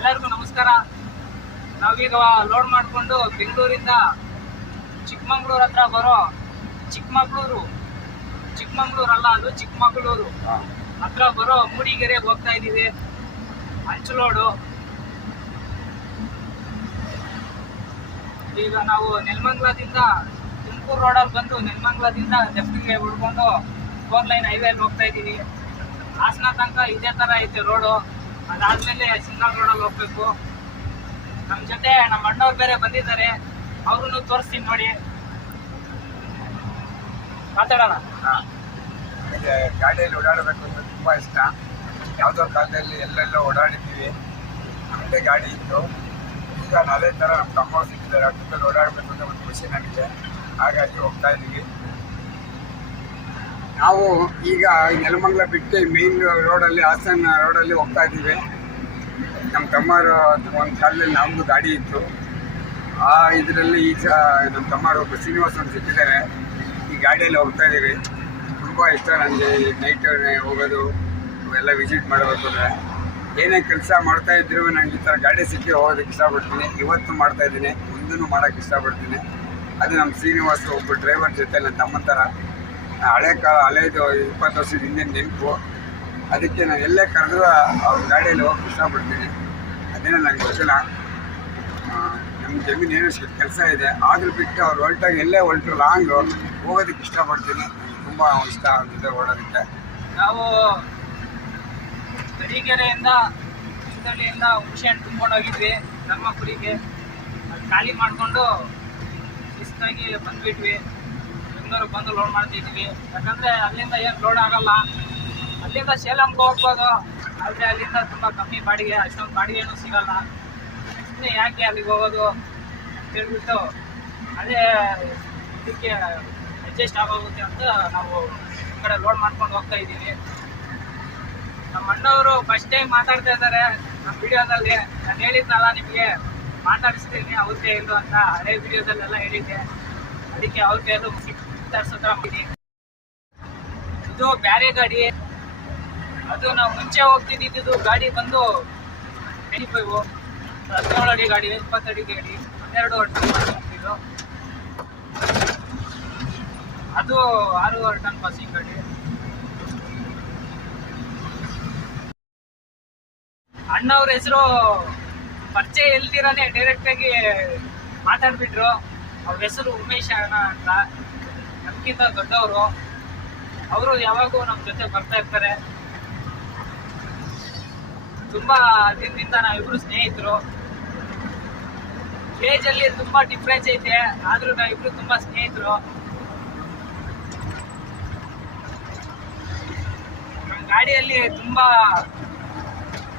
ಎಲ್ಲರಿಗೂ ನಮಸ್ಕಾರ. ನಾವೀಗ ಲೋಡ್ ಮಾಡಿಕೊಂಡು ಬೆಂಗಳೂರಿಂದ ಚಿಕ್ಕಮಗಳೂರು ಹತ್ರ ಬರೋ ಚಿಕ್ಕಮಗಳೂರು ಅಲ್ಲ, ಅದು ಚಿಕ್ಕಮಗಳೂರು ಹತ್ರ ಬರೋ ಮೂಡಿಗೆರೆಗೆ ಹೋಗ್ತಾ ಇದ್ದೀವಿ. ಹಂಚು ಲೋಡು. ಈಗ ನಾವು ನೆಲಮಂಗಲದಿಂದ ತುಮಕೂರು ರೋಡಲ್ಲಿ ಬಂದು ನೆಲಮಂಗಲದಿಂದ ಲೆಫ್ಟಿಗೆ ಉಳ್ಕೊಂಡು 4 ಲೈನ್ ಹೈವೇಲಿ ಹೋಗ್ತಾ ಇದ್ದೀವಿ. ಹಾಸನ ತನಕ ಇದೇ ಥರ ಐತೆ ರೋಡು. ಅದಾದ್ಮೇಲೆ ಸಿಂಗಲ್ ರೋಡಲ್ಲಿ ಹೋಗ್ಬೇಕು. ನಮ್ಮ ಜೊತೆ ನಮ್ಮ ಅಣ್ಣವ್ರು ಬೇರೆ ಬಂದಿದ್ದಾರೆ, ಅವ್ರನ್ನು ತೋರಿಸ್ತೀನಿ ನೋಡಿ. ಮಾತಾಡೋಣ. ಗಾಡಿಯಲ್ಲಿ ಓಡಾಡಬೇಕು ಅಂತ ತುಂಬ ಇಷ್ಟ. ಯಾವುದೋ ಕಾಲದಲ್ಲಿ ಎಲ್ಲೆಲ್ಲೋ ಓಡಾಡಿದ್ದೀವಿ, ನಮ್ಮದೇ ಗಾಡಿ ಇತ್ತು. ಈಗ ಅದೇ ಥರ ನಮ್ಮ ತಮ್ಮ ಸಿಕ್ಕಿದ್ದಾರೆ, ಅವ್ರ ಜೊತೆ ಓಡಾಡಬೇಕು ಅಂತ ಒಂದು ಖುಷಿ ನನಗೆ. ಹಾಗಾಗಿ ಹೋಗ್ತಾ ಇದ್ದೀವಿ. ನಾವು ಈಗ ನೆಲಮಂಗಲ ಬಿಟ್ಟು ಮೇನ್ ರೋಡಲ್ಲಿ, ಹಾಸನ ರೋಡಲ್ಲಿ ಹೋಗ್ತಾ ಇದ್ದೀವಿ. ನಮ್ಮ ತಮ್ಮರು ಒಂದು ಕಾಲದಲ್ಲಿ ನಮ್ಮದು ಗಾಡಿ ಇತ್ತು. ಆ ಇದರಲ್ಲಿ ಈಗ ನಮ್ಮ ತಮ್ಮರು ಶ್ರೀನಿವಾಸ ಅಂತ ಸಿಕ್ಕಿದ್ದಾರೆ. ಈ ಗಾಡಿಯಲ್ಲಿ ಹೋಗ್ತಾ ಇದ್ದೀವಿ. ತುಂಬ ಇಷ್ಟ ನನಗೆ ನೈಟ್ ಹೋಗೋದು, ಎಲ್ಲ ವಿಸಿಟ್ ಮಾಡಬೇಕು ಅಂದರೆ. ಏನೇ ಕೆಲಸ ಮಾಡ್ತಾ ಇದ್ರು ನನಗೆ ಈ ಥರ ಗಾಡಿ ಸಿಕ್ಕಿ ಹೋಗೋದಕ್ಕೆ ಇಷ್ಟಪಡ್ತೀನಿ. ಇವತ್ತು ಮಾಡ್ತಾಯಿದ್ದೀನಿ, ಮುಂದೂ ಮಾಡೋಕ್ಕೆ ಇಷ್ಟಪಡ್ತೀನಿ. ಅದು ನಮ್ಮ ಶ್ರೀನಿವಾಸ ಒಬ್ಬ ಡ್ರೈವರ್ ಜೊತೆ ನನ್ನ ತಮ್ಮನ ಥರ ಹಳೇದು 20 ವರ್ಷದ ಹಿಂದಿನ ನೆನಪು. ಅದಕ್ಕೆ ನಾನು ಎಲ್ಲೇ ಕರೆದ್ರೂ ಅವ್ರ ಗಾಡಿಯಲ್ಲಿ ಹೋಗಕ್ಕೆ ಇಷ್ಟಪಡ್ತೀನಿ. ಅದೇನೋ ನನಗೆ ಗೊತ್ತಿಲ್ಲ. ನಮ್ಮ ಜಮೀನು ಏನೋ ಕೆಲಸ ಇದೆ, ಆದರೂ ಬಿಟ್ಟು ಅವ್ರು ಹೊರಟಾಗ ಎಲ್ಲೇ ಹೊರಟು ಲಾಂಗ್ ಹೋಗೋದಕ್ಕೆ ಇಷ್ಟಪಡ್ತೀನಿ. ತುಂಬ ಇಷ್ಟ ಆಗುತ್ತೆ ಓಡೋದಕ್ಕೆ. ನಾವು ತರೀಕೆರೆಯಿಂದ ಚಿಂತಳ್ಳಿಯಿಂದ ಹುಣಸೆಹಣ್ಣು ತುಂಬ್ಕೊಂಡು ಹೋಗಿದ್ವಿ ನಮ್ಮ ಕುರಿಗೆ. ಅದು ಖಾಲಿ ಮಾಡಿಕೊಂಡು ಶಿಸ್ತಾಗಿ ಬಂದುಬಿಟ್ವಿ. ಬೆಂಗಳೂರಿಗೆ ಬಂದು ಲೋಡ್ ಮಾಡ್ತಿದ್ವಿ. ಯಾಕಂದರೆ ಅಲ್ಲಿಂದ ಏನು ಲೋಡ್ ಆಗೋಲ್ಲ. ಅಲ್ಲಿಂದ ಸೇಲಂಗೆ ಹೋಗ್ಬೋದು, ಆದರೆ ಅಲ್ಲಿಂದ ತುಂಬ ಕಮ್ಮಿ ಬಾಡಿಗೆ, ಅಷ್ಟೊಂದು ಬಾಡಿಗೆನೂ ಸಿಗೋಲ್ಲ. ಸುಮ್ಮನೆ ಯಾಕೆ ಅಲ್ಲಿಗೆ ಹೋಗೋದು ಅಂತ ಹೇಳ್ಬಿಟ್ಟು ಅದೇ ಇದಕ್ಕೆ ಅಡ್ಜಸ್ಟ್ ಆಗೋಗುತ್ತೆ ಅಂತ ನಾವು ಈ ಕಡೆ ಲೋಡ್ ಮಾಡ್ಕೊಂಡು ಹೋಗ್ತಾ ಇದ್ದೀವಿ. ನಮ್ಮ ಅಣ್ಣವರು ಫಸ್ಟ್ ಟೈಮ್ ಮಾತಾಡ್ತಾ ಇದ್ದಾರೆ ನಮ್ಮ ವಿಡಿಯೋದಲ್ಲಿ. ನಾನು ಹೇಳಿದ್ನಲ್ಲ ನಿಮಗೆ, ಮಾತಾಡಿಸ್ತೀನಿ ಅವ್ರಿಗೆ ಇಲ್ಲು ಅಂತ. ಹಳೆ ವಿಡಿಯೋದಲ್ಲೆಲ್ಲ ಹೇಳಿದ್ದೆ, ಅದಕ್ಕೆ ಅವ್ರ ಕೈಯಲ್ಲೂ ಮಾತಾಡ್ಸೋದ್ರಾಗ್ತೀನಿ. ಇದು ಬೇರೆ ಗಾಡಿ. ಅದು ನಾವು ಮುಂಚೆ ಹೋಗ್ತಿದ್ದು ಗಾಡಿ ಬಂದು 25 17 ಅಡಿ ಗಾಡಿ, 20 ಅಡಿ ಗಾಡಿ, 12 ಟನ್ ಹೋಗ್ತಿದ್ದು. ಅದು 6 ಟನ್ ಪಾಸಿಂಗ್ ಗಾಡಿ. ಅಣ್ಣವ್ರ ಹೆಸರು ಪರಿಚಯ ಇಲ್ದಿರಾನೆ ಡೈರೆಕ್ಟಾಗಿ ಮಾತಾಡ್ಬಿಟ್ರು. ಅವ್ರ ಹೆಸರು ಉಮೇಶ್ ಅಣ್ಣ ಅಂತ, ನಮ್ಗಿಂತ ದೊಡ್ಡವರು. ಅವರು ಯಾವಾಗೂ ನಮ್ಮ ಜೊತೆ ಬರ್ತಾ ಇರ್ತಾರೆ. ತುಂಬ ದಿನದಿಂದ ನಾವಿಬ್ರು ಸ್ನೇಹಿತರು. ಏಜಲ್ಲಿ ತುಂಬ ಡಿಫ್ರೆನ್ಸ್ ಐತೆ, ಆದರೂ ನಾವಿಬ್ರು ತುಂಬ ಸ್ನೇಹಿತರು. ನಮ್ಮ ಗಾಡಿಯಲ್ಲಿ ತುಂಬ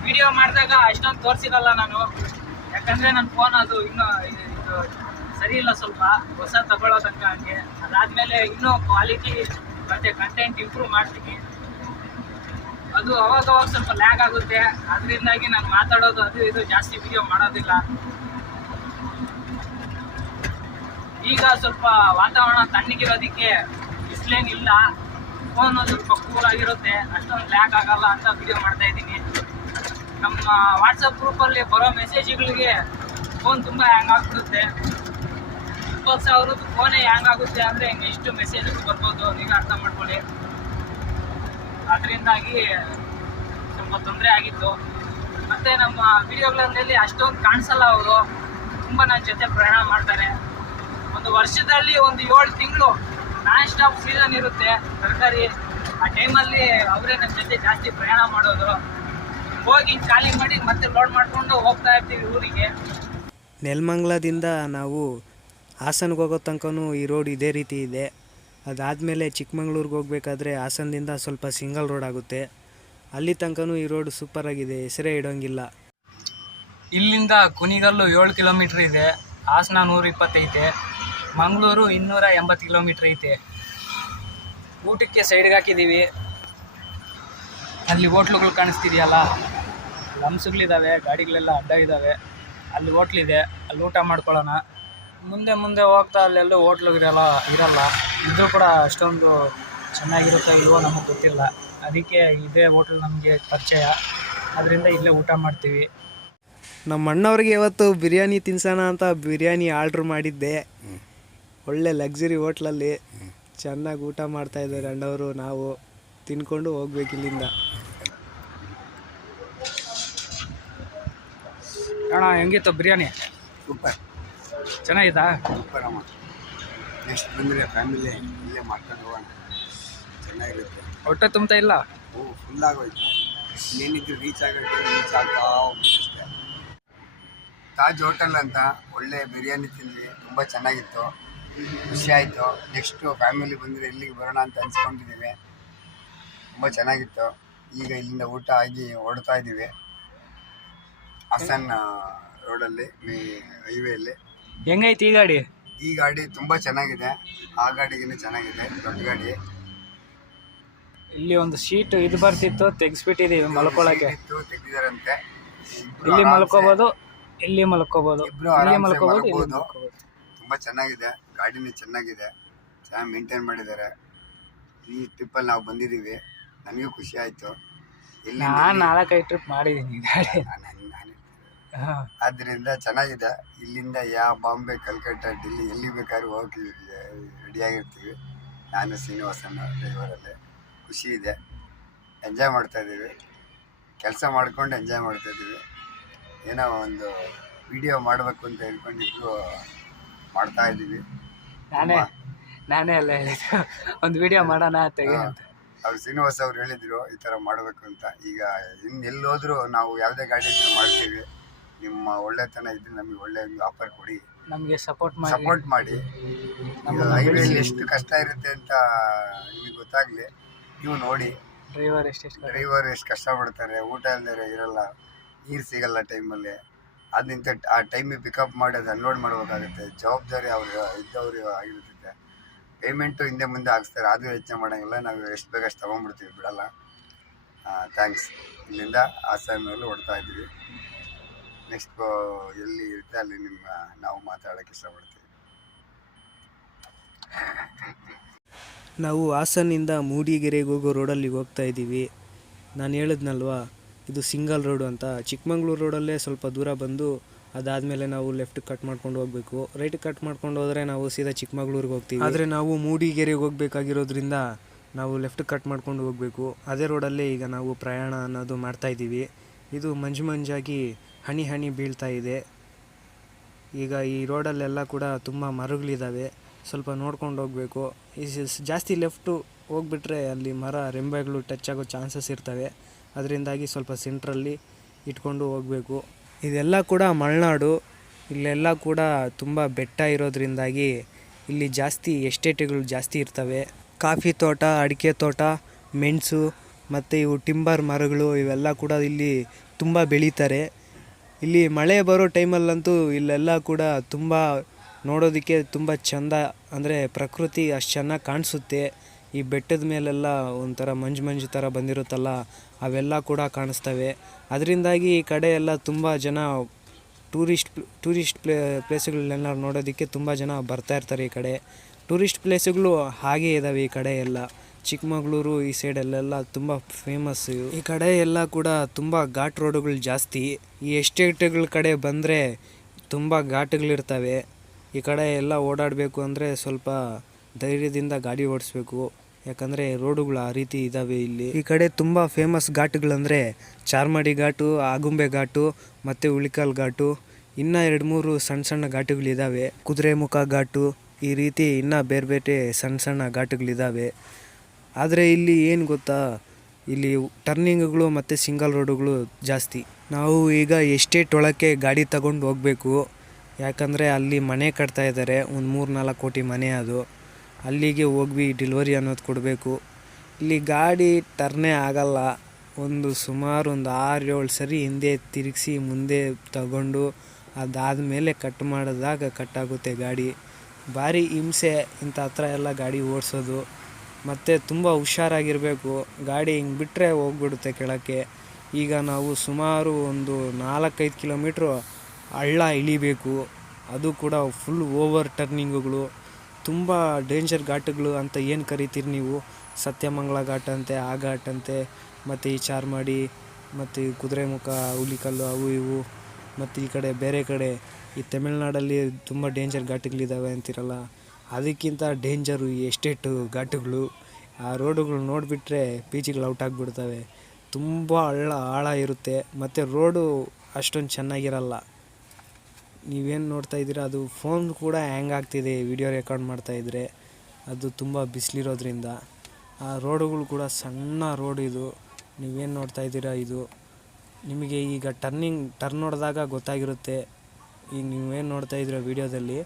ವಿಡಿಯೋ ಮಾಡಿದಾಗ ಅಷ್ಟೊಂದು ತೋರಿಸಿರಲ್ಲ ನಾನು, ಯಾಕಂದರೆ ನನ್ನ ಫೋನ್ ಅದು ಇನ್ನೂ ಇದು ಸರಿ ಇಲ್ಲ, ಸ್ವಲ್ಪ ಹೊಸ ತಗೊಳ್ಳೋ ತನಕ. ಹಂಗೆ ಅದಾದಮೇಲೆ ಇನ್ನೂ ಕ್ವಾಲಿಟಿ ಮತ್ತು ಕಂಟೆಂಟ್ ಇಂಪ್ರೂವ್ ಮಾಡ್ತೀನಿ. ಅದು ಅವಾಗವಾಗ ಸ್ವಲ್ಪ ಲ್ಯಾಗ್ ಆಗುತ್ತೆ, ಅದರಿಂದಾಗಿ ನಾನು ಮಾತಾಡೋದು ಅದು ಇದು ಜಾಸ್ತಿ ವಿಡಿಯೋ ಮಾಡೋದಿಲ್ಲ. ಈಗ ಸ್ವಲ್ಪ ವಾತಾವರಣ ತಣ್ಣಗಿರೋದಕ್ಕೆ ಬಿಸಿಲೇನಿಲ್ಲ, ಫೋನು ಸ್ವಲ್ಪ ಕೂಲ್ ಆಗಿರುತ್ತೆ, ಅಷ್ಟೊಂದು ಲ್ಯಾಗ್ ಆಗಲ್ಲ ಅಂತ ವಿಡಿಯೋ ಮಾಡ್ತಾ ಇದ್ದೀನಿ. ನಮ್ಮ ವಾಟ್ಸಪ್ ಗ್ರೂಪಲ್ಲಿ ಬರೋ ಮೆಸೇಜ್ಗಳಿಗೆ ಫೋನ್ ತುಂಬ ಹ್ಯಾಂಗ್ ಆಗ್ಬಿಡುತ್ತೆ. 20,000 ಫೋನೇ ಹ್ಯಾಂಗ್ ಆಗುತ್ತೆ ಅಂದರೆ ಹಿಂಗೆ ಎಷ್ಟು ಮೆಸೇಜ್ ಬರ್ಬೋದು, ನೀವು ಅರ್ಥ ಮಾಡ್ಕೊಳ್ಳಿ. ಅದರಿಂದಾಗಿ ಸ್ವಲ್ಪ ತೊಂದರೆ ಆಗಿತ್ತು. ಮತ್ತು ನಮ್ಮ ವಿಡಿಯೋಗಳಲ್ಲಿ ಅಷ್ಟೊಂದು ಕಾಣಿಸಲ್ಲ. ಅವರು ತುಂಬ ನನ್ನ ಜೊತೆ ಪ್ರಯಾಣ ಮಾಡ್ತಾರೆ. ಒಂದು ವರ್ಷದಲ್ಲಿ ಒಂದು 7 ತಿಂಗಳು ನಾನ್ ಸ್ಟಾಪ್ ಸೀಸನ್ ಇರುತ್ತೆ ತರಕಾರಿ. ಆ ಟೈಮಲ್ಲಿ ಅವರೇ ನನ್ನ ಜೊತೆ ಜಾಸ್ತಿ ಪ್ರಯಾಣ ಮಾಡೋದು. ಹೋಗಿ ಖಾಲಿ ಮಾಡಿ ಮತ್ತೆ ಲೋಡ್ ಮಾಡಿಕೊಂಡು ಹೋಗ್ತಾ ಇರ್ತೀವಿ ಊರಿಗೆ. ನೆಲಮಂಗಲದಿಂದ ನಾವು ಹಾಸನ್ಗೆ ಹೋಗೋ ತನಕನೂ ಈ ರೋಡ್ ಇದೇ ರೀತಿ ಇದೆ. ಅದಾದಮೇಲೆ ಚಿಕ್ಕಮಂಗ್ಳೂರಿಗೆ ಹೋಗ್ಬೇಕಾದ್ರೆ ಹಾಸನದಿಂದ ಸ್ವಲ್ಪ ಸಿಂಗಲ್ ರೋಡ್ ಆಗುತ್ತೆ. ಅಲ್ಲಿ ತನಕನೂ ಈ ರೋಡ್ ಸೂಪರಾಗಿದೆ, ಹೆಸರೇ ಇಡೋಂಗಿಲ್ಲ. ಇಲ್ಲಿಂದ ಕುಣಿಗಲ್ಲು 7 ಕಿಲೋಮೀಟ್ರ್ ಇದೆ, ಹಾಸನ 120 ಐತೆ, ಮಂಗಳೂರು 280 ಕಿಲೋಮೀಟ್ರ್ ಐತೆ. ಊಟಕ್ಕೆ ಸೈಡ್ಗೆ ಹಾಕಿದ್ದೀವಿ. ಅಲ್ಲಿ ಹೋಟ್ಲುಗಳು ಕಾಣಿಸ್ತಿದೆಯಲ್ಲ, ಲಮ್ಸ್ಗಳಿದ್ದಾವೆ, ಗಾಡಿಗಳೆಲ್ಲ ಅಡ್ಡ ಇದ್ದಾವೆ. ಅಲ್ಲಿ ಹೋಟ್ಲಿದೆ, ಅಲ್ಲಿ ಊಟ ಮಾಡ್ಕೊಳ್ಳೋಣ. ಮುಂದೆ ಹೋಗ್ತಾ ಅಲ್ಲೆಲ್ಲೂ ಹೋಟ್ಲುಗಳಿರಲ್ಲ, ಇದ್ರೂ ಕೂಡ ಅಷ್ಟೊಂದು ಚೆನ್ನಾಗಿರುತ್ತೋ ಇಲ್ವೋ ನಮಗೆ ಗೊತ್ತಿಲ್ಲ. ಅದಕ್ಕೆ ಇದೇ ಹೋಟ್ಲ್ ನಮಗೆ ಪರಿಚಯ, ಅದರಿಂದ ಇಲ್ಲೇ ಊಟ ಮಾಡ್ತೀವಿ. ನಮ್ಮ ಅಣ್ಣವ್ರಿಗೆ ಇವತ್ತು ಬಿರಿಯಾನಿ ತಿನ್ಸೋಣ ಅಂತ ಬಿರಿಯಾನಿ ಆರ್ಡ್ರ್ ಮಾಡಿದ್ದೆ. ಒಳ್ಳೆ ಲಕ್ಸುರಿ ಹೋಟ್ಲಲ್ಲಿ ಚೆನ್ನಾಗಿ ಊಟ ಮಾಡ್ತಾಯಿದ್ದಾರೆ ಅಣ್ಣವರು. ನಾವು ತಿನ್ಕೊಂಡು ಹೋಗ್ಬೇಕು ಇಲ್ಲಿಂದ. ಅಣ್ಣ ಹೆಂಗಿತ್ತು ಬಿರಿಯಾನಿ? ಸೂಪರ್ ಚೆನ್ನಾಗಿತ್ತಾ? ಸೂಪರ್ ಅಮ್ಮ. ನೆಕ್ಸ್ಟ್ ಬಂದರೆ ಫ್ಯಾಮಿಲಿ ಇಲ್ಲೇ ಮಾಡ್ಕೊಂಡು ಹೋಗೋಣ, ಚೆನ್ನಾಗಿರುತ್ತೆ. ಹೊಟ್ಟೆ ತುಂಬ್ತಾ ಇಲ್ಲ? ಫುಲ್ ಆಗೋಯ್ತು. ಇನ್ನೇನಿದ್ರು ರೀಚ್ ಆಗ್ತಾ ಹೋಗ್ಬೇಕಷ್ಟೇ. ತಾಜ್ ಹೋಟೆಲ್ ಅಂತ ಒಳ್ಳೆ ಬಿರಿಯಾನಿ ತಿಂದ್ವಿ, ತುಂಬ ಚೆನ್ನಾಗಿತ್ತು, ಖುಷಿ ಆಯಿತು. ನೆಕ್ಸ್ಟು ಫ್ಯಾಮಿಲಿ ಬಂದರೆ ಇಲ್ಲಿಗೆ ಬರೋಣ ಅಂತ ಅನ್ಸ್ಕೊಂಡಿದ್ದೀವಿ. ತುಂಬ ಚೆನ್ನಾಗಿತ್ತು. ಈಗ ಇಲ್ಲಿಂದ ಊಟ ಆಗಿ ಹೊರಡ್ತಾ ಇದ್ದೀವಿ ಹಾಸನ್ ರೋಡಲ್ಲಿ, ಹೈವೇಯಲ್ಲಿ. ಹೆಂಗೈತಿ ಈ ಗಾಡಿ? ಈ ಗಾಡಿ ತುಂಬ ಚೆನ್ನಾಗಿದೆ, ಆ ಗಾಡಿಗಿನ್ನ ಚೆನ್ನಾಗಿದೆ, ದೊಡ್ಡ ಗಾಡಿ. ಇಲ್ಲಿ ಒಂದು ಶೀಟ್ ಇದು ಬರ್ತಿತ್ತು, ತೆಗಿಸ್ಬಿಟ್ಟಿದೀವಿ ಮಲ್ಕೊಳಕ್ಕೆ. ತೆಗ್ದಿದಾರಂತೆ. ಇಲ್ಲಿ ಮಲ್ಕೋಬಹುದು, ಇಲ್ಲಿ ಮಲ್ಕೋಬಹುದು, ಇಬ್ರು ಇಲ್ಲಿ ಆರಾಮ್ಸೆ ಮಲ್ಕೋಬಹುದು, ಇಲ್ಲಿ ಮಲ್ಕೋಬಹುದು. ಮಲ್ಕೋಬಹುದು. ತುಂಬ ಚೆನ್ನಾಗಿದೆ, ಗಾಡಿನೂ ಚೆನ್ನಾಗಿದೆ, ಚೆನ್ನಾಗಿ ಮೇಂಟೈನ್ ಮಾಡಿದ್ದಾರೆ. ಈ ಟ್ರಿಪ್ಪಲ್ಲಿ ನಾವು ಬಂದಿದ್ದೀವಿ, ನನಗೂ ಖುಷಿ ಆಯಿತು. ನಾನು 4-5 ಟ್ರಿಪ್ ಮಾಡಿದ್ದೀನಿ ಗಾಡಿ. ಆದ್ದರಿಂದ ಚೆನ್ನಾಗಿದೆ. ಇಲ್ಲಿಂದ ಯಾವ ಬಾಂಬೆ, ಕಲ್ಕಟ್ಟ, ಡೆಲ್ಲಿ ಎಲ್ಲಿ ಬೇಕಾದ್ರೂ ಹೋಗಿ ರೆಡಿಯಾಗಿರ್ತೀವಿ. ನಾನು ಶ್ರೀನಿವಾಸನ್ ಡ್ರೈವರಲ್ಲಿ. ಖುಷಿ ಇದೆ, ಎಂಜಾಯ್ ಮಾಡ್ತಾಯಿದ್ದೀವಿ, ಕೆಲಸ ಮಾಡ್ಕೊಂಡು ಎಂಜಾಯ್ ಮಾಡ್ತಾಯಿದ್ದೀವಿ. ಏನೋ ಒಂದು ವಿಡಿಯೋ ಮಾಡಬೇಕು ಅಂತ ಹೇಳ್ಕೊಂಡಿದ್ರು, ಮಾಡ್ತಾಯಿದ್ದೀವಿ. ನಾನೇ ಅಲ್ಲ ಹೇಳಿದ್ದು ಒಂದು ವಿಡಿಯೋ ಮಾಡೋಣ ತೆಗೆ ಅಂತ. ಅವ್ರು ಶ್ರೀನಿವಾಸ್ ಅವ್ರು ಹೇಳಿದರು ಈ ಥರ ಮಾಡಬೇಕು ಅಂತ. ಈಗ ಎಲ್ಲೋದ್ರೂ ನಾವು ಯಾವುದೇ ಗಾಡಿ ಇದ್ರೂ ಮಾಡ್ತೀವಿ. ನಿಮ್ಮ ಒಳ್ಳೆತನ ಇದ್ರೆ ನಮಗೆ ಒಳ್ಳೆ ಒಂದು ಆಫರ್ ಕೊಡಿ, ನಮಗೆ ಸಪೋರ್ಟ್ ಮಾಡಿ. ಹೈವೇಲಿ ಎಷ್ಟು ಕಷ್ಟ ಇರುತ್ತೆ ಅಂತ ನಿಮಗೆ ಗೊತ್ತಾಗಲಿ. ನೀವು ನೋಡಿ ಡ್ರೈವರ್ ಎಷ್ಟು ಕಷ್ಟಪಡ್ತಾರೆ, ಊಟ ಇಲ್ಲದೆ ಇರಲ್ಲ, ನೀರು ಸಿಗಲ್ಲ ಟೈಮಲ್ಲಿ. ಅದಿಂತ ಆ ಟೈಮಿಗೆ ಪಿಕಪ್ ಮಾಡಿ ಅದು ಅನ್ಲೋಡ್ ಮಾಡಬೇಕಾಗುತ್ತೆ. ಜವಾಬ್ದಾರಿ ಇದ್ದವರು ಆಗಿರ್ತೈತೆ. ಪೇಮೆಂಟು ಹಿಂದೆ ಮುಂದೆ ಹಾಕ್ಸ್ತಾರೆ, ಅದು ಯೋಚನೆ ಮಾಡೋಂಗಿಲ್ಲ. ನಾವು ಎಷ್ಟು ಬೇಗ ಅಷ್ಟು ತೊಗೊಂಡ್ಬಿಡ್ತೀವಿ, ಬಿಡಲ್ಲ. ಥ್ಯಾಂಕ್ಸ್. ಇಲ್ಲಿಂದ ಹಾಸನ ಮೇಲೆ ಹೊಡ್ತಾ ಇದ್ದೀವಿ. ನೆಕ್ಸ್ಟ್ ಎಲ್ಲಿ ಇರುತ್ತೆ ಅಲ್ಲಿ ನಾವು ಮಾತಾಡೋಕ್ಕೆ ಇಷ್ಟಪಡ್ತೀವಿ. ನಾವು ಹಾಸನಿಂದ ಮೂಡಿಗೆರೆಗೆ ಹೋಗೋ ರೋಡಲ್ಲಿ ಹೋಗ್ತಾ ಇದ್ದೀವಿ. ನಾನು ಹೇಳಿದ್ನಲ್ವಾ ಇದು ಸಿಂಗಲ್ ರೋಡು ಅಂತ. ಚಿಕ್ಕಮಂಗ್ಳೂರು ರೋಡಲ್ಲೇ ಸ್ವಲ್ಪ ದೂರ ಬಂದು ಅದಾದಮೇಲೆ ನಾವು ಲೆಫ್ಟ್ ಕಟ್ ಮಾಡ್ಕೊಂಡು ಹೋಗಬೇಕು. ರೈಟ್ ಕಟ್ ಮಾಡ್ಕೊಂಡು ಹೋದರೆ ನಾವು ಸೀದಾ ಚಿಕ್ಕಮಂಗ್ಳೂರಿಗೆ ಹೋಗ್ತೀವಿ. ಆದರೆ ನಾವು ಮೂಡಿಗೆರೆಗೆ ಹೋಗಬೇಕಾಗಿರೋದ್ರಿಂದ ನಾವು ಲೆಫ್ಟ್ ಕಟ್ ಮಾಡ್ಕೊಂಡು ಹೋಗಬೇಕು. ಅದೇ ರೋಡಲ್ಲೇ ಈಗ ನಾವು ಪ್ರಯಾಣ ಅನ್ನೋದು ಮಾಡ್ತಾಯಿದ್ದೀವಿ. ಇದು ಮಂಜಾಗಿ ಹನಿ ಬೀಳ್ತಾ ಇದೆ. ಈಗ ಈ ರೋಡಲ್ಲೆಲ್ಲ ಕೂಡ ತುಂಬ ಮರಗಳಿದ್ದಾವೆ, ಸ್ವಲ್ಪ ನೋಡ್ಕೊಂಡು ಹೋಗಬೇಕು. ಜಾಸ್ತಿ ಲೆಫ್ಟು ಹೋಗ್ಬಿಟ್ರೆ ಅಲ್ಲಿ ಮರ ರೆಂಬೆಗಳು ಟಚ್ ಆಗೋ ಚಾನ್ಸಸ್ ಇರ್ತವೆ. ಅದರಿಂದಾಗಿ ಸ್ವಲ್ಪ ಸೆಂಟ್ರಲ್ಲಿ ಇಟ್ಕೊಂಡು ಹೋಗಬೇಕು. ಇದೆಲ್ಲ ಕೂಡ ಮಲೆನಾಡು, ಇಲ್ಲೆಲ್ಲ ಕೂಡ ತುಂಬ ಬೆಟ್ಟ ಇರೋದ್ರಿಂದಾಗಿ ಇಲ್ಲಿ ಜಾಸ್ತಿ ಎಸ್ಟೇಟ್ಗಳು ಜಾಸ್ತಿ ಇರ್ತವೆ. ಕಾಫಿ ತೋಟ, ಅಡಿಕೆ ತೋಟ, ಮೆಣಸು ಮತ್ತು ಇವು ಟಿಂಬರ್ ಮರಗಳು ಇವೆಲ್ಲ ಕೂಡ ಇಲ್ಲಿ ತುಂಬ ಬೆಳೀತಾರೆ. ಇಲ್ಲಿ ಮಳೆ ಬರೋ ಟೈಮಲ್ಲಂತೂ ಇಲ್ಲೆಲ್ಲ ಕೂಡ ತುಂಬ ನೋಡೋದಕ್ಕೆ ತುಂಬ ಚೆಂದ, ಅಂದರೆ ಪ್ರಕೃತಿ ಅಷ್ಟು ಚೆನ್ನಾಗಿ ಕಾಣಿಸುತ್ತೆ. ಈ ಬೆಟ್ಟದ ಮೇಲೆಲ್ಲ ಒಂಥರ ಮಂಜು ಥರ ಬಂದಿರುತ್ತಲ್ಲ, ಅವೆಲ್ಲ ಕೂಡ ಕಾಣಿಸ್ತವೆ. ಅದರಿಂದಾಗಿ ಈ ಕಡೆ ಎಲ್ಲ ತುಂಬ ಜನ ಟೂರಿಸ್ಟ್ ಪ್ಲೇಸ್ಗಳನ್ನೆಲ್ಲ ನೋಡೋದಕ್ಕೆ ತುಂಬ ಜನ ಬರ್ತಾಯಿರ್ತಾರೆ. ಈ ಕಡೆ ಟೂರಿಸ್ಟ್ ಪ್ಲೇಸ್ಗಳು ಹಾಗೇ ಇದ್ದಾವೆ. ಈ ಕಡೆ ಎಲ್ಲ ಚಿಕ್ಕಮಗಳೂರು ಈ ಸೈಡಲ್ಲೆಲ್ಲ ತುಂಬ ಫೇಮಸ್ಸು. ಈ ಕಡೆ ಎಲ್ಲ ಕೂಡ ತುಂಬ ಘಾಟ್ ರೋಡುಗಳು ಜಾಸ್ತಿ. ಈ ಎಸ್ಟೇಟ್ಗಳ ಕಡೆ ಬಂದರೆ ತುಂಬ ಘಾಟ್ಗಳಿರ್ತವೆ. ಈ ಕಡೆ ಎಲ್ಲ ಓಡಾಡಬೇಕು ಅಂದರೆ ಸ್ವಲ್ಪ ಧೈರ್ಯದಿಂದ ಗಾಡಿ ಓಡಿಸ್ಬೇಕು, ಯಾಕಂದರೆ ರೋಡುಗಳು ಆ ರೀತಿ ಇದ್ದಾವೆ ಇಲ್ಲಿ. ಈ ಕಡೆ ತುಂಬ ಫೇಮಸ್ ಘಾಟ್ಗಳಂದರೆ ಚಾರ್ಮಾಡಿ ಘಾಟು, ಆಗುಂಬೆ ಘಾಟು ಮತ್ತು ಉಳಿಕಲ್ ಘಾಟು. ಇನ್ನೂ 2-3 ಸಣ್ಣ ಘಾಟುಗಳಿದ್ದಾವೆ. ಕುದುರೆಮುಖ ಘಾಟು, ಈ ರೀತಿ ಇನ್ನೂ ಬೇರೆ ಸಣ್ಣ ಘಾಟುಗಳಿದ್ದಾವೆ. ಆದರೆ ಇಲ್ಲಿ ಏನು ಗೊತ್ತಾ, ಇಲ್ಲಿ ಟರ್ನಿಂಗ್ಗಳು ಮತ್ತು ಸಿಂಗಲ್ ರೋಡುಗಳು ಜಾಸ್ತಿ. ನಾವು ಈಗ ಎಸ್ಟೇಟ್ ಒಳಕ್ಕೆ ಗಾಡಿ ತಗೊಂಡು ಹೋಗಬೇಕು, ಯಾಕಂದರೆ ಅಲ್ಲಿ ಮನೆ ಕಟ್ತಾ ಇದ್ದಾರೆ. ಒಂದು 3-4 ಕೋಟಿ ಮನೆ ಅದು. ಅಲ್ಲಿಗೆ ಹೋಗಿ ಡೆಲಿವರಿ ಅನ್ನೋದು ಕೊಡಬೇಕು. ಇಲ್ಲಿ ಗಾಡಿ ಟರ್ನೇ ಆಗಲ್ಲ. ಸುಮಾರು ಒಂದು 6-7 ಸರಿ ಹಿಂದೆ ತಿರುಗಿಸಿ ಮುಂದೆ ತಗೊಂಡು ಅದಾದಮೇಲೆ ಕಟ್ ಮಾಡಿದಾಗ ಕಟ್ಟಾಗುತ್ತೆ ಗಾಡಿ. ಭಾರಿ ಹಿಂಸೆ ಇಂಥ ಹತ್ರ ಎಲ್ಲ ಗಾಡಿ ಓಡಿಸೋದು. ಮತ್ತು ತುಂಬ ಹುಷಾರಾಗಿರಬೇಕು. ಗಾಡಿ ಹಿಂಗೆ ಬಿಟ್ಟರೆ ಹೋಗ್ಬಿಡುತ್ತೆ ಕೆಳಕ್ಕೆ. ಈಗ ನಾವು ಸುಮಾರು ಒಂದು 4-5 ಕಿಲೋಮೀಟ್ರು ಹಳ್ಳ ಇಳಿಬೇಕು. ಅದು ಕೂಡ ಫುಲ್ ಓವರ್ ಟರ್ನಿಂಗುಗಳು, ತುಂಬ ಡೇಂಜರ್ ಘಾಟುಗಳು ಅಂತ ಏನು ಕರಿತೀರಿ ನೀವು. ಸತ್ಯಮಂಗಲ ಘಾಟ್ ಅಂತೆ, ಆ ಘಾಟ್ ಅಂತೆ, ಮತ್ತು ಈ ಚಾರ್ಮಾಡಿ ಮತ್ತು ಈ ಕುದುರೆಮುಖ, ಹುಲಿಕಲ್ಲು, ಅವು ಇವು ಮತ್ತು ಈ ಕಡೆ ಬೇರೆ ಕಡೆ ಈ ತಮಿಳ್ನಾಡಲ್ಲಿ ತುಂಬ ಡೇಂಜರ್ ಘಾಟಿಗಳಿದ್ದಾವೆ ಅಂತಿರಲ್ಲ, ಅದಕ್ಕಿಂತ ಡೇಂಜರು ಈ ಎಸ್ಟೇಟು ಘಾಟುಗಳು. ಆ ರೋಡುಗಳು ನೋಡಿಬಿಟ್ರೆ ಪೀಚಿಗಳು ಔಟ್ ಆಗಿಬಿಡ್ತವೆ. ತುಂಬ ಆಳ ಇರುತ್ತೆ ಮತ್ತು ರೋಡು ಅಷ್ಟೊಂದು ಚೆನ್ನಾಗಿರಲ್ಲ. ನೀವೇನು ನೋಡ್ತಾ ಇದ್ದೀರಾ ಅದು ಫೋನ್ ಕೂಡ ಹ್ಯಾಂಗ್ ಆಗ್ತಿದೆ ವಿಡಿಯೋ ರೆಕಾರ್ಡ್ ಮಾಡ್ತಾಯಿದ್ರೆ, ಅದು ತುಂಬ ಬಿಸಿಲಿರೋದ್ರಿಂದ. ಆ ರೋಡುಗಳು ಕೂಡ ಸಣ್ಣ ರೋಡ್ ಇದು. ನೀವೇನು ನೋಡ್ತಾ ಇದ್ದೀರಾ ಇದು ನಿಮಗೆ ಈಗ ಟರ್ನ್ ಹೊಡೆದಾಗ ಗೊತ್ತಾಗಿರುತ್ತೆ. ಈಗ ನೀವೇನು ನೋಡ್ತಾ ಇದ್ದೀರಾ ವೀಡಿಯೋದಲ್ಲಿ,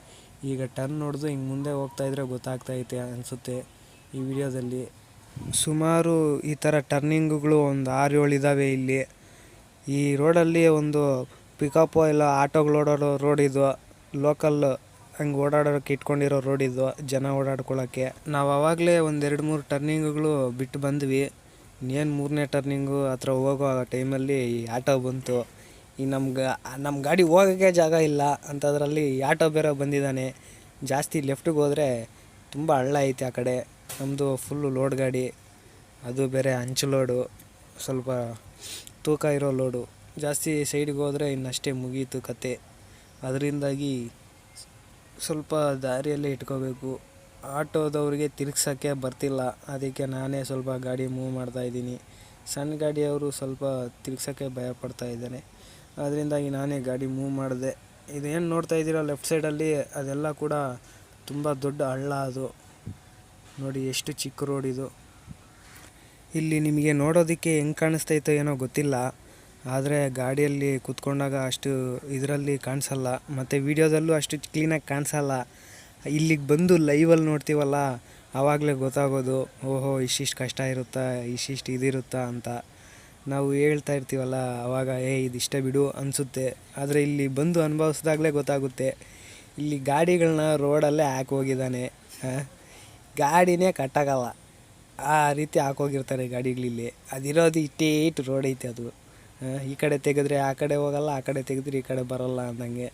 ಈಗ ಟರ್ನ್ ಹೊಡೆದು ಹಿಂಗೆ ಮುಂದೆ ಹೋಗ್ತಾಯಿದ್ರೆ ಗೊತ್ತಾಗ್ತೈತೆ ಅನಿಸುತ್ತೆ ಈ ವಿಡಿಯೋದಲ್ಲಿ. ಸುಮಾರು ಈ ಥರ ಟರ್ನಿಂಗುಗಳು ಒಂದು 6-7 ಇದ್ದಾವೆ ಇಲ್ಲಿ. ಈ ರೋಡಲ್ಲಿ ಒಂದು ಪಿಕಪ್ಪು ಇಲ್ಲ ಆಟೋಗಳು ಓಡಾಡೋ ರೋಡ್ ಇದು, ಲೋಕಲ್ ಹಂಗೆ ಓಡಾಡೋಕ್ಕೆ ಇಟ್ಕೊಂಡಿರೋ ರೋಡ್ ಇದು, ಜನ ಓಡಾಡ್ಕೊಳ್ಳೋಕ್ಕೆ. ನಾವು ಆವಾಗಲೇ ಒಂದು 2-3 ಟರ್ನಿಂಗುಗಳು ಬಿಟ್ಟು ಬಂದ್ವಿ. ಇನ್ನೇನು 3ನೇ ಟರ್ನಿಂಗು ಹತ್ರ ಹೋಗೋ ಟೈಮಲ್ಲಿ ಈ ಆಟೋ ಬಂತು. ಈ ನಮ್ಮ ಗಾಡಿ ಹೋಗೋಕ್ಕೆ ಜಾಗ ಇಲ್ಲ ಅಂಥದ್ರಲ್ಲಿ ಈ ಆಟೋ ಬೇರೆ ಬಂದಿದ್ದಾನೆ. ಜಾಸ್ತಿ ಲೆಫ್ಟಿಗೆ ಹೋದರೆ ತುಂಬ ಹಳ್ಳ ಐತೆ ಆ ಕಡೆ. ನಮ್ಮದು ಫುಲ್ಲು ಲೋಡ್ ಗಾಡಿ, ಅದು ಬೇರೆ ಹಂಚು ಲೋಡು, ಸ್ವಲ್ಪ ತೂಕ ಇರೋ ಲೋಡು. ಜಾಸ್ತಿ ಸೈಡಿಗೆ ಹೋದರೆ ಇನ್ನಷ್ಟೇ ಮುಗೀತು ಕತೆ. ಅದರಿಂದಾಗಿ ಸ್ವಲ್ಪ ದಾರಿಯಲ್ಲೇ ಇಟ್ಕೋಬೇಕು. ಆಟೋದವ್ರಿಗೆ ತಿರುಗ್ಸೋಕ್ಕೆ ಬರ್ತಿಲ್ಲ, ಅದಕ್ಕೆ ನಾನೇ ಸ್ವಲ್ಪ ಗಾಡಿ ಮೂವ್ ಮಾಡ್ತಾಯಿದ್ದೀನಿ. ಸಣ್ಣ ಗಾಡಿಯವರು ಸ್ವಲ್ಪ ತಿರ್ಗ್ಸೋಕ್ಕೆ ಭಯಪಡ್ತಾ ಇದ್ದಾರೆ, ಅದರಿಂದಾಗಿ ನಾನೇ ಗಾಡಿ ಮೂವ್ ಮಾಡಿದೆ. ಇದೇನು ನೋಡ್ತಾ ಇದ್ದೀರೋ ಲೆಫ್ಟ್ ಸೈಡಲ್ಲಿ ಅದೆಲ್ಲ ಕೂಡ ತುಂಬ ದೊಡ್ಡ ಹಳ್ಳ. ಅದು ನೋಡಿ ಎಷ್ಟು ಚಿಕ್ಕ ರೋಡ್ ಇದು. ಇಲ್ಲಿ ನಿಮಗೆ ನೋಡೋದಕ್ಕೆ ಹೆಂಗೆ ಕಾಣಿಸ್ತೈತೋ ಏನೋ ಗೊತ್ತಿಲ್ಲ, ಆದರೆ ಗಾಡಿಯಲ್ಲಿ ಕೂತ್ಕೊಂಡಾಗ ಅಷ್ಟು ಇದರಲ್ಲಿ ಕಾಣಿಸಲ್ಲ, ಮತ್ತು ವೀಡಿಯೋದಲ್ಲೂ ಅಷ್ಟು ಕ್ಲೀನಾಗಿ ಕಾಣಿಸಲ್ಲ. ಇಲ್ಲಿಗೆ ಬಂದು ಲೈವಲ್ಲಿ ನೋಡ್ತೀವಲ್ಲ ಆವಾಗಲೇ ಗೊತ್ತಾಗೋದು, ಓಹೋ ಇಷ್ಟಿಷ್ಟು ಕಷ್ಟ ಇರುತ್ತಾ, ಇಷ್ಟಿಷ್ಟು ಇದಿರುತ್ತಾ ಅಂತ. ನಾವು ಹೇಳ್ತಾ ಇರ್ತೀವಲ್ಲ ಆವಾಗ ಇದಿಷ್ಟೇ ಬಿಡು ಅನಿಸುತ್ತೆ, ಆದರೆ ಇಲ್ಲಿ ಬಂದು ಅನುಭವಿಸ್ದಾಗಲೇ ಗೊತ್ತಾಗುತ್ತೆ. ಇಲ್ಲಿ ಗಾಡಿಗಳನ್ನ ರೋಡಲ್ಲೇ ಹಾಕೋಗಿದ್ದಾನೆ, ಗಾಡಿನೇ ಕಟ್ಟಾಗಲ್ಲ ಆ ರೀತಿ ಹಾಕೋಗಿರ್ತಾರೆ ಗಾಡಿಗಳಿಲ್ಲಿ. ಅದಿರೋದು ಇಟ್ಟು ರೋಡ್ ಐತೆ ಅದು. ಈ ಕಡೆ ತೆಗೆದ್ರೆ ಆ ಕಡೆ ಹೋಗಲ್ಲ, ಆ ಕಡೆ ತೆಗೆದ್ರೆ ಈ ಕಡೆ ಬರೋಲ್ಲ ಅಂದಂಗೆ.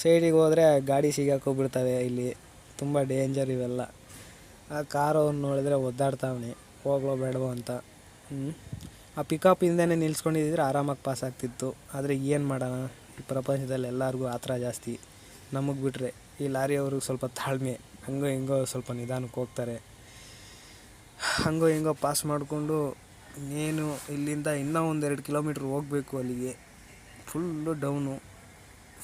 ಸೈಡಿಗೆ ಹೋದರೆ ಗಾಡಿ ಸಿಗಾಕೋಗ್ಬಿಡ್ತವೆ. ಇಲ್ಲಿ ತುಂಬ ಡೇಂಜರ್ ಇವೆಲ್ಲ. ಆ ಕಾರು ಅವ್ನು ನೋಡಿದ್ರೆ ಒದ್ದಾಡ್ತಾವನೆ ಹೋಗ್ಲೋ ಬೇಡವೋ ಅಂತ. ಆ ಪಿಕಪ್ ಹಿಂದೆನೇ ನಿಲ್ಸ್ಕೊಂಡಿದ್ದರೆ ಆರಾಮಾಗಿ ಪಾಸ್ ಆಗ್ತಿತ್ತು. ಆದರೆ ಏನು ಮಾಡೋಣ, ಈ ಪ್ರಪಂಚದಲ್ಲಿ ಎಲ್ಲರಿಗೂ ಆ ಥರ ಜಾಸ್ತಿ. ನಮಗೆ ಬಿಟ್ಟರೆ ಈ ಲಾರಿಯವ್ರಿಗೆ ಸ್ವಲ್ಪ ತಾಳ್ಮೆ, ಹಂಗೋ ಹಿಂಗೋ ಸ್ವಲ್ಪ ನಿಧಾನಕ್ಕೆ ಹೋಗ್ತಾರೆ. ಹಂಗೋ ಹಿಂಗೋ ಪಾಸ್ ಮಾಡಿಕೊಂಡು ಇನ್ನೇನು ಇಲ್ಲಿಂದ ಇನ್ನೂ 1-2 ಕಿಲೋಮೀಟ್ರ್ ಹೋಗಬೇಕು ಅಲ್ಲಿಗೆ. ಫುಲ್ಲು ಡೌನು,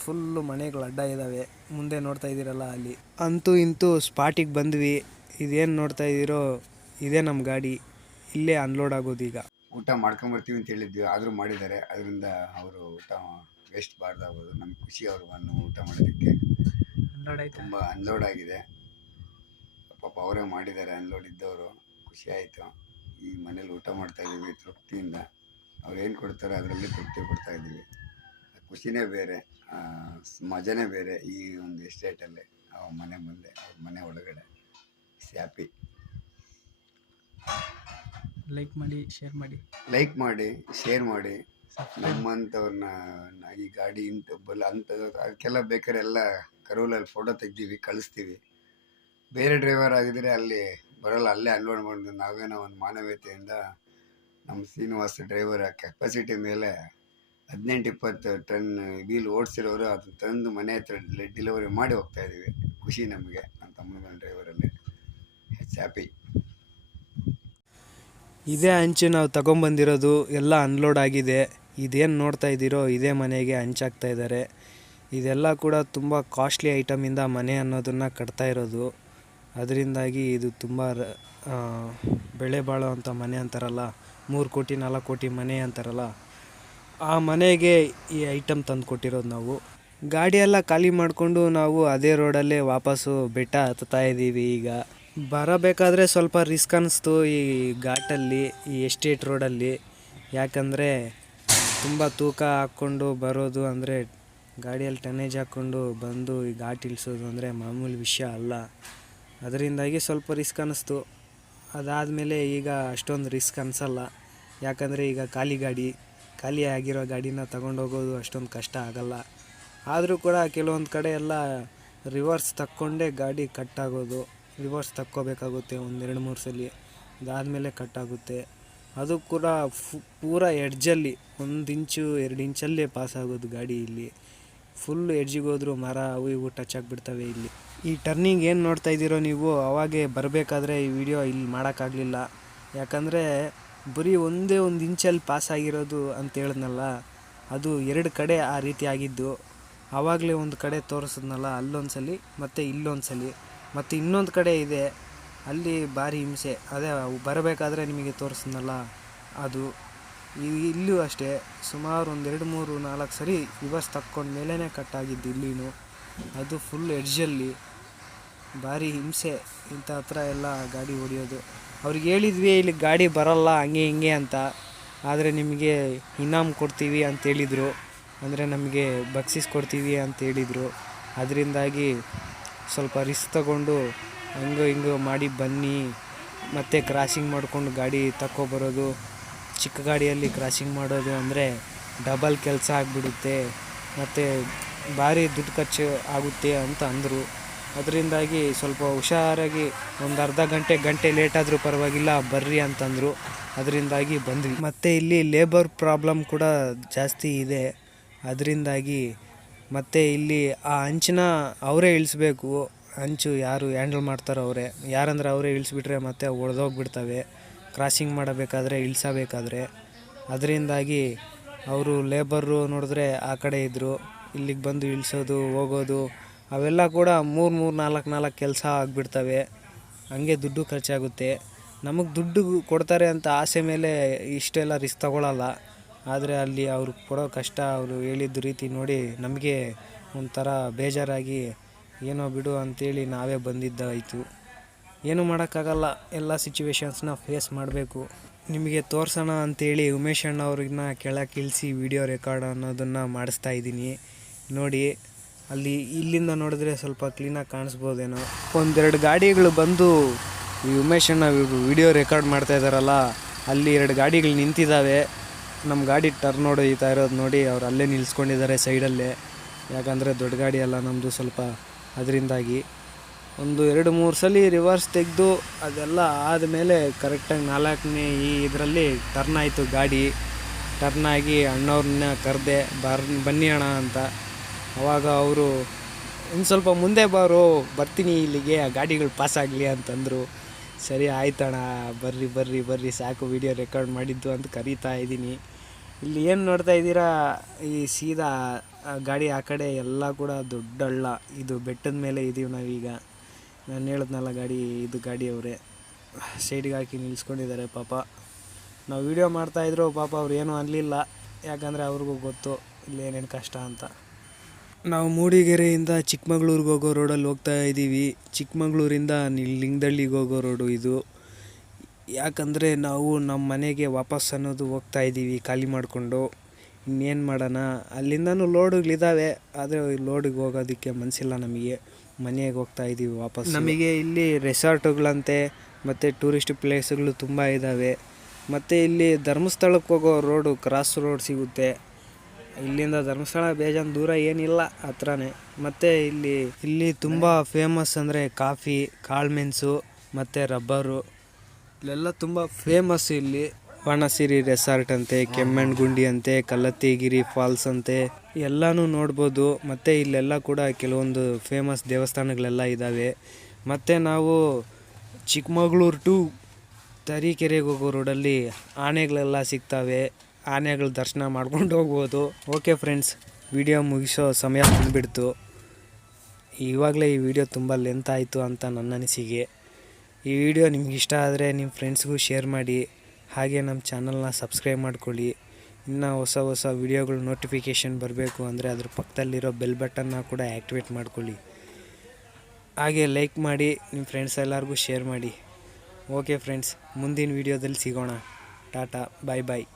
ಫುಲ್ಲು ಮನೆಗಳು ಅಡ್ಡ ಇದ್ದಾವೆ. ಮುಂದೆ ನೋಡ್ತಾ ಇದ್ದೀರಲ್ಲ ಅಲ್ಲಿ. ಅಂತೂ ಇಂತೂ ಸ್ಪಾಟಿಗೆ ಬಂದ್ವಿ. ಇದೇನು ನೋಡ್ತಾ ಇದ್ದೀರೋ ಇದೇ ನಮ್ಮ ಗಾಡಿ, ಇಲ್ಲೇ ಅನ್ಲೋಡ್ ಆಗೋದು. ಈಗ ಊಟ ಮಾಡ್ಕೊಂಬರ್ತೀವಿ ಅಂತ ಹೇಳಿದ್ವಿ, ಆದರೂ ಮಾಡಿದ್ದಾರೆ. ಅದರಿಂದ ಅವರು ಊಟ ವೇಸ್ಟ್ ಬಾರ್ದಾಗೋದು. ನಮ್ಗೆ ಖುಷಿ ಅವರು ಬಂದು ಊಟ ಮಾಡೋದಕ್ಕೆ. ತುಂಬ ಅನ್ಲೋಡ್ ಆಗಿದೆ ಪಾಪ, ಅವರೇ ಮಾಡಿದ್ದಾರೆ ಅನ್ಲೋಡ್ ಇದ್ದವರು. ಖುಷಿ ಆಯಿತು. ಈ ಮನೇಲಿ ಊಟ ಮಾಡ್ತಾಯಿದ್ದೀವಿ ತೃಪ್ತಿಯಿಂದ. ಅವ್ರು ಏನು ಕೊಡ್ತಾರೆ ಅದರಲ್ಲಿ ತೃಪ್ತಿ ಕೊಡ್ತಾಯಿದ್ದೀವಿ. ಖುಷಿನೇ ಬೇರೆ, ಮಜಾನೇ ಬೇರೆ ಈ ಒಂದು ಎಸ್ಟೇಟಲ್ಲಿ. ಅವ್ರ ಮನೆ ಮುಂದೆ, ಅವ್ರ ಮನೆ ಒಳಗಡೆ ಹ್ಯಾಪಿ. ಲೈಕ್ ಮಾಡಿ, ಶೇರ್ ಮಾಡಿ. ನಮ್ಮಂಥವ್ರನ್ನ ಈ ಗಾಡಿ ಅಂಥದ್ದು ಅದಕ್ಕೆಲ್ಲ ಬೇಕಾದ್ರೆ ಎಲ್ಲ ಕರೋಲಲ್ಲಿ ಫೋಟೋ ತೆಗ್ದೀವಿ, ಕಳಿಸ್ತೀವಿ. ಬೇರೆ ಡ್ರೈವರ್ ಆಗಿದ್ರೆ ಅಲ್ಲಿ ಬರೋಲ್ಲ, ಅಲ್ಲೇ ಅನ್ಲೋಡ್ ಮಾಡಿದ್ವಿ. ನಾವೇನೋ ಒಂದು ಮಾನವೀಯತೆಯಿಂದ ನಮ್ಮ ಶ್ರೀನಿವಾಸ ಡ್ರೈವರ್ ಕೆಪಾಸಿಟಿ ಮೇಲೆ 18-20 ಟನ್ ವೀಲ್ ಓಡಿಸಿರೋರು ಅದನ್ನ ತಂದು ಮನೆ ಹತ್ರ ಡೆಲಿವರಿ ಮಾಡಿ ಹೋಗ್ತಾಯಿದ್ದೀವಿ. ಖುಷಿ ನಮಗೆ ನಮ್ಮ ತಮ್ಮನ ಡ್ರೈವರಲ್ಲಿ. ಹ್ಯಾಪಿ. ಇದೇ ಹಂಚು ನಾವು ತಗೊಂಬಂದಿರೋದು, ಎಲ್ಲ ಅನ್ಲೋಡ್ ಆಗಿದೆ. ಇದೇನು ನೋಡ್ತಾ ಇದ್ದೀರೋ ಇದೇ ಮನೆಗೆ ಹಂಚಾಗ್ತಾ ಇದ್ದಾರೆ. ಇದೆಲ್ಲ ಕೂಡ ತುಂಬ ಕಾಸ್ಟ್ಲಿ ಐಟಮಿಂದ ಮನೆ ಅನ್ನೋದನ್ನು ಕಟ್ತಾ ಇರೋದು. ಅದರಿಂದಾಗಿ ಇದು ತುಂಬ ಬೆಳೆ ಬಾಳುವಂಥ ಮನೆ ಅಂತಾರಲ್ಲ, 3 ಕೋಟಿ 4 ಕೋಟಿ ಮನೆ ಅಂತಾರಲ್ಲ, ಆ ಮನೆಗೆ ಈ ಐಟಮ್ ತಂದು ಕೊಟ್ಟಿರೋದು ನಾವು. ಗಾಡಿಯೆಲ್ಲ ಖಾಲಿ ಮಾಡಿಕೊಂಡು ನಾವು ಅದೇ ರೋಡಲ್ಲೇ ವಾಪಸ್ಸು ಬೆಟ್ಟ ಹತ್ತುತ್ತಾ ಇದ್ದೀವಿ. ಈಗ ಬರಬೇಕಾದ್ರೆ ಸ್ವಲ್ಪ ರಿಸ್ಕ್ ಅನ್ನಿಸ್ತು ಈ ಘಾಟಲ್ಲಿ, ಈ ಎಸ್ಟೇಟ್ ರೋಡಲ್ಲಿ. ಯಾಕಂದರೆ ತುಂಬ ತೂಕ ಹಾಕ್ಕೊಂಡು ಬರೋದು ಅಂದರೆ, ಗಾಡಿಯಲ್ಲಿ ಟನೇಜ್ ಹಾಕ್ಕೊಂಡು ಬಂದು ಈ ಘಾಟ್ ಇಳಿಸೋದು ಅಂದರೆ ಮಾಮೂಲಿ ವಿಷಯ ಅಲ್ಲ. ಅದರಿಂದಾಗಿ ಸ್ವಲ್ಪ ರಿಸ್ಕ್ ಅನ್ನಿಸ್ತು. ಅದಾದಮೇಲೆ ಈಗ ಅಷ್ಟೊಂದು ರಿಸ್ಕ್ ಅನಿಸಲ್ಲ, ಯಾಕಂದರೆ ಈಗ ಖಾಲಿ ಆಗಿರೋ ಗಾಡಿನ ತಗೊಂಡೋಗೋದು ಅಷ್ಟೊಂದು ಕಷ್ಟ ಆಗಲ್ಲ. ಆದರೂ ಕೂಡ ಕೆಲವೊಂದು ಕಡೆ ಎಲ್ಲ ರಿವರ್ಸ್ ತಕ್ಕೊಂಡೇ ಗಾಡಿ ಕಟ್ಟಾಗೋದು. ರಿವರ್ಸ್ ತಕ್ಕೋಬೇಕಾಗುತ್ತೆ 1-2-3 ಸಲ, ಅದಾದಮೇಲೆ ಕಟ್ಟಾಗುತ್ತೆ. ಅದು ಕೂಡ ಪೂರಾ ಎಡ್ಜಲ್ಲಿ 1 ಇಂಚು 2 ಇಂಚಲ್ಲೇ ಪಾಸ್ ಆಗೋದು ಗಾಡಿ ಇಲ್ಲಿ. ಫುಲ್ ಎಡ್ಜಿಗೆ ಹೋದ್ರು ಮರ ಅವು ಇವು ಟಚ್ ಆಗಿಬಿಡ್ತವೆ ಇಲ್ಲಿ. ಈ ಟರ್ನಿಂಗ್ ಏನು ನೋಡ್ತಾ ಇದ್ದೀರೋ ನೀವು, ಅವಾಗೆ ಬರಬೇಕಾದ್ರೆ ಈ ವಿಡಿಯೋ ಇಲ್ಲಿ ಮಾಡೋಕ್ಕಾಗಲಿಲ್ಲ. ಯಾಕಂದರೆ ಬರೀ ಒಂದೇ 1 ಇಂಚಲ್ಲಿ ಪಾಸ್ ಆಗಿರೋದು ಅಂತ ಹೇಳಿದ್ನಲ್ಲ, ಅದು 2 ಕಡೆ ಆ ರೀತಿ ಆಗಿದ್ದು. ಆವಾಗಲೇ ಒಂದು ಕಡೆ ತೋರಿಸಿದ್ನಲ್ಲ, ಅಲ್ಲೊಂದ್ಸಲಿ ಮತ್ತು ಇಲ್ಲೊಂದ್ಸಲಿ, ಮತ್ತು ಇನ್ನೊಂದು ಕಡೆ ಇದೆ ಅಲ್ಲಿ ಭಾರಿ ಹಿಂಸೆ. ಅದೇ ಬರಬೇಕಾದ್ರೆ ನಿಮಗೆ ತೋರಿಸಿದ್ನಲ್ಲ ಅದು. ಇಲ್ಲೂ ಅಷ್ಟೇ ಸುಮಾರು 1 2 3 4 ಸರಿ ರಿವರ್ಸ್ ತಕ್ಕೊಂಡು ಮೇಲೇ ಕಟ್ಟಾಗಿದ್ದು ಇಲ್ಲಿನೂ. ಅದು ಫುಲ್ ಎಡ್ಜಲ್ಲಿ ಭಾರಿ ಹಿಂಸೆ ಇಂಥ ಹತ್ರ ಎಲ್ಲ ಗಾಡಿ ಹೊಡಿಯೋದು. ಅವ್ರಿಗೆ ಹೇಳಿದ್ವಿ ಇಲ್ಲಿ ಗಾಡಿ ಬರಲ್ಲ ಹಂಗೆ ಹಿಂಗೆ ಅಂತ, ಆದರೆ ನಿಮಗೆ ಇನಾಮ್ ಕೊಡ್ತೀವಿ ಅಂತೇಳಿದರು, ಅಂದರೆ ನಮಗೆ ಬಕ್ಸಿಸ್ ಕೊಡ್ತೀವಿ ಅಂತೇಳಿದರು. ಅದರಿಂದಾಗಿ ಸ್ವಲ್ಪ ರಿಸ್ಕ್ ತಗೊಂಡು ಹಂಗೋ ಹಿಂಗೋ ಮಾಡಿ ಬನ್ನಿ. ಮತ್ತು ಕ್ರಾಸಿಂಗ್ ಮಾಡಿಕೊಂಡು ಗಾಡಿ ತಗೊಬರೋದು, ಚಿಕ್ಕ ಗಾಡಿಯಲ್ಲಿ ಕ್ರಾಸಿಂಗ್ ಮಾಡೋದು ಅಂದರೆ ಡಬಲ್ ಕೆಲಸ ಆಗಿಬಿಡುತ್ತೆ ಮತ್ತು ಭಾರಿ ದುಡ್ಡು ಖರ್ಚು ಆಗುತ್ತೆ ಅಂತ ಅಂದರು. ಅದರಿಂದಾಗಿ ಸ್ವಲ್ಪ ಹುಷಾರಾಗಿ ಒಂದು ಅರ್ಧ ಗಂಟೆ ಲೇಟಾದರೂ ಪರವಾಗಿಲ್ಲ ಬರ್ರಿ ಅಂತಂದರು. ಅದರಿಂದಾಗಿ ಬಂದ್ವಿ. ಮತ್ತು ಇಲ್ಲಿ ಲೇಬರ್ ಪ್ರಾಬ್ಲಮ್ ಕೂಡ ಜಾಸ್ತಿ ಇದೆ. ಅದರಿಂದಾಗಿ ಮತ್ತು ಇಲ್ಲಿ ಆ ಹಂಚನ್ನ ಅವರೇ ಇಳಿಸ್ಬೇಕು. ಹಂಚು ಯಾರು ಹ್ಯಾಂಡಲ್ ಮಾಡ್ತಾರೋ ಅವರೇ, ಯಾರಂದ್ರೆ ಅವರೇ ಇಳಿಸ್ಬಿಟ್ರೆ ಮತ್ತೆ ಒಡೆದೋಗ್ಬಿಡ್ತವೆ ಕ್ರಾಸಿಂಗ್ ಮಾಡಬೇಕಾದ್ರೆ, ಇಳಿಸಬೇಕಾದ್ರೆ. ಅದರಿಂದಾಗಿ ಅವರು ಲೇಬರು ನೋಡಿದ್ರೆ ಆ ಕಡೆ ಇದ್ದರು, ಇಲ್ಲಿಗೆ ಬಂದು ಇಳಿಸೋದು ಹೋಗೋದು ಅವೆಲ್ಲ ಕೂಡ 3 4 ಕೆಲಸ ಆಗಿಬಿಡ್ತವೆ. ಹಂಗೆ ದುಡ್ಡು ಖರ್ಚಾಗುತ್ತೆ. ನಮಗೆ ದುಡ್ಡು ಕೊಡ್ತಾರೆ ಅಂತ ಆಸೆ ಮೇಲೆ ಇಷ್ಟೆಲ್ಲ ರಿಸ್ಕ್ ತಗೊಳ್ಳಲ್ಲ. ಆದರೆ ಅಲ್ಲಿ ಅವ್ರು ಕೊಡೋ ಕಷ್ಟ, ಅವರು ಹೇಳಿದ ರೀತಿ ನೋಡಿ ನಮಗೆ ಒಂಥರ ಬೇಜಾರಾಗಿ ಏನೋ ಬಿಡು ಅಂಥೇಳಿ ನಾವೇ ಬಂದಿದ್ದಾಯಿತು. ಏನೂ ಮಾಡೋಕ್ಕಾಗಲ್ಲ, ಎಲ್ಲ ಸಿಚುವೇಶನ್ಸ್ನ ಫೇಸ್ ಮಾಡಬೇಕು. ನಿಮಗೆ ತೋರಿಸೋಣ ಅಂಥೇಳಿ ಉಮೇಶ್ ಅಣ್ಣ ಅವ್ರನ್ನ ಕೆಳಗೆ ಇಳಿಸಿ ವಿಡಿಯೋ ರೆಕಾರ್ಡ್ ಅನ್ನೋದನ್ನು ಮಾಡಿಸ್ತಾ ಇದ್ದೀನಿ ನೋಡಿ. ಅಲ್ಲಿ ಇಲ್ಲಿಂದ ನೋಡಿದ್ರೆ ಸ್ವಲ್ಪ ಕ್ಲೀನಾಗಿ ಕಾಣಿಸ್ಬೋದೇನೋ. 1-2 ಗಾಡಿಗಳು ಬಂದು ಈ ಉಮೇಶ್ ಅಣ್ಣ ವಿಡಿಯೋ ರೆಕಾರ್ಡ್ ಮಾಡ್ತಾ ಇದ್ದಾರಲ್ಲ, ಅಲ್ಲಿ 2 ಗಾಡಿಗಳು ನಿಂತಿದ್ದಾವೆ. ನಮ್ಮ ಗಾಡಿ ಟರ್ನ್ ಹೊಡೀತಾ ಇರೋದು ನೋಡಿ ಅವ್ರು ಅಲ್ಲೇ ನಿಲ್ಲಿಸ್ಕೊಂಡಿದ್ದಾರೆ ಸೈಡಲ್ಲೇ. ಯಾಕಂದರೆ ದೊಡ್ಡ ಗಾಡಿ ಅಲ್ಲ ನಮ್ಮದು ಸ್ವಲ್ಪ, ಅದರಿಂದಾಗಿ 1 2 3 ಸಲ ರಿವರ್ಸ್ ತೆಗೆದು ಅದೆಲ್ಲ ಆದಮೇಲೆ ಕರೆಕ್ಟಾಗಿ 4ನೇ ಇದರಲ್ಲಿ ಟರ್ನ್ ಆಯಿತು ಗಾಡಿ. ಟರ್ನ್ ಆಗಿ ಅಣ್ಣವ್ರನ್ನ ಕರೆದೆ, ಬನ್ನಿ ಅಣ್ಣ ಅಂತ. ಆವಾಗ ಅವರು ಇನ್ನು ಸ್ವಲ್ಪ ಮುಂದೆ ಬರ್ತೀನಿ ಇಲ್ಲಿಗೆ, ಆ ಗಾಡಿಗಳು ಪಾಸ್ ಆಗಲಿ ಅಂತಂದರು. ಸರಿ ಆಯ್ತಣ್ಣ ಬರ್ರಿ ಸಾಕು ವಿಡಿಯೋ ರೆಕಾರ್ಡ್ ಮಾಡಿದ್ದು ಅಂತ ಕರೀತಾ ಇದ್ದೀನಿ. ಇಲ್ಲಿ ಏನು ನೋಡ್ತಾ ಇದ್ದೀರಾ, ಈ ಸೀದಾ ಗಾಡಿ ಆ ಕಡೆ ಎಲ್ಲ ಕೂಡ ದೊಡ್ಡ ಹಳ್ಳ. ಇದು ಬೆಟ್ಟದ ಮೇಲೆ ಇದ್ದೀವಿ ನಾವೀಗ. ನಾನು ಹೇಳಿದ್ನಲ್ಲ ಇದು ಗಾಡಿ ಅವರೇ ಸೈಡ್ಗೆ ಹಾಕಿ ನಿಲ್ಲಿಸ್ಕೊಂಡಿದ್ದಾರೆ. ಪಾಪ ನಾವು ವಿಡಿಯೋ ಮಾಡ್ತಾಯಿದ್ರು, ಪಾಪ ಅವ್ರು ಏನೂ ಅನ್ನಲಿಲ್ಲ. ಯಾಕಂದರೆ ಅವ್ರಿಗೂ ಗೊತ್ತು ಇಲ್ಲೇನೇನು ಕಷ್ಟ ಅಂತ. ನಾವು ಮೂಡಿಗೆರೆಯಿಂದ ಚಿಕ್ಕಮಗಳೂರಿಗೆ ಹೋಗೋ ರೋಡಲ್ಲಿ ಹೋಗ್ತಾ ಇದ್ದೀವಿ. ಚಿಕ್ಕಮಗಳೂರಿಂದ ಲಿಂಗದಳ್ಳಿಗೆ ಹೋಗೋ ರೋಡು ಇದು. ಯಾಕಂದರೆ ನಾವು ನಮ್ಮ ಮನೆಗೆ ವಾಪಸ್ ಅನ್ನೋದು ಹೋಗ್ತಾ ಇದ್ದೀವಿ ಖಾಲಿ ಮಾಡಿಕೊಂಡು. ಇನ್ನೇನು ಮಾಡೋಣ, ಅಲ್ಲಿಂದನೂ ಲೋಡುಗಳಿದ್ದಾವೆ, ಆದರೆ ಲೋಡಿಗೆ ಹೋಗೋದಕ್ಕೆ ಮನಸ್ಸಿಲ್ಲ ನಮಗೆ. ಮನೆಗೆ ಹೋಗ್ತಾ ಇದ್ದೀವಿ ವಾಪಸ್. ನಮಗೆ ಇಲ್ಲಿ ರೆಸಾರ್ಟುಗಳಂತೆ ಮತ್ತು ಟೂರಿಸ್ಟ್ ಪ್ಲೇಸ್ಗಳು ತುಂಬ ಇದ್ದಾವೆ. ಮತ್ತು ಇಲ್ಲಿ ಧರ್ಮಸ್ಥಳಕ್ಕೆ ಹೋಗೋ ರೋಡು ಕ್ರಾಸ್ ರೋಡ್ ಸಿಗುತ್ತೆ. ಇಲ್ಲಿಂದ ಧರ್ಮಸ್ಥಳ ಬೇಜಾನ್ ದೂರ ಏನಿಲ್ಲ, ಹತ್ರನೇ. ಮತ್ತು ಇಲ್ಲಿ ತುಂಬ ಫೇಮಸ್ ಅಂದರೆ ಕಾಫಿ, ಕಾಳುಮೆಣಸು ಮತ್ತು ರಬ್ಬರು ಇಲ್ಲೆಲ್ಲ ತುಂಬ ಫೇಮಸ್. ಇಲ್ಲಿ ಬಾಣಸಿರಿ ರೆಸಾರ್ಟ್ ಅಂತೆ, ಕೆಮ್ಮಣ್ಣಗುಂಡಿ ಅಂತೆ, ಕಲ್ಲತ್ತಿಗಿರಿ ಫಾಲ್ಸ್ ಅಂತೆ ಎಲ್ಲನೂ ನೋಡ್ಬೋದು. ಮತ್ತು ಇಲ್ಲೆಲ್ಲ ಕೂಡ ಕೆಲವೊಂದು ಫೇಮಸ್ ದೇವಸ್ಥಾನಗಳೆಲ್ಲ ಇದ್ದಾವೆ. ಮತ್ತು ನಾವು ಚಿಕ್ಕಮಗಳೂರು ಟು ತರೀಕೆರೆಗೆ ಹೋಗೋ ರೋಡಲ್ಲಿ ಆನೆಗಳೆಲ್ಲ ಸಿಗ್ತವೆ. ಆನೆಗಳ ದರ್ಶನ ಮಾಡ್ಕೊಂಡು ಹೋಗ್ಬೋದು. ಓಕೆ ಫ್ರೆಂಡ್ಸ್, ವಿಡಿಯೋ ಮುಗಿಸೋ ಸಮಯ ಬಂದುಬಿಡ್ತು. ಇವಾಗಲೇ ಈ ವಿಡಿಯೋ ತುಂಬ ಲೆಂತ್ ಆಯಿತು ಅಂತ ನನ್ನ ಅನಿಸಿಕೆ. ಈ ವಿಡಿಯೋ ನಿಮ್ಗೆ ಇಷ್ಟ ಆದರೆ ನಿಮ್ಮ ಫ್ರೆಂಡ್ಸ್ಗೂ ಶೇರ್ ಮಾಡಿ. ಹಾಗೆ ನಮ್ಮ ಚಾನಲ್ನ ಸಬ್ಸ್ಕ್ರೈಬ್ ಮಾಡ್ಕೊಳ್ಳಿ. ಇನ್ನು ಹೊಸ ವಿಡಿಯೋಗಳು ನೋಟಿಫಿಕೇಷನ್ ಬರಬೇಕು ಅಂದರೆ ಅದ್ರ ಪಕ್ಕದಲ್ಲಿರೋ ಬೆಲ್ ಬಟನ್ನ ಕೂಡ ಆ್ಯಕ್ಟಿವೇಟ್ ಮಾಡ್ಕೊಳ್ಳಿ. ಹಾಗೆ ಲೈಕ್ ಮಾಡಿ, ನಿಮ್ಮ ಫ್ರೆಂಡ್ಸ್ ಎಲ್ಲರಿಗೂ ಶೇರ್ ಮಾಡಿ. ಓಕೆ ಫ್ರೆಂಡ್ಸ್, ಮುಂದಿನ ವಿಡಿಯೋದಲ್ಲಿ ಸಿಗೋಣ. ಟಾಟಾ, ಬಾಯ್.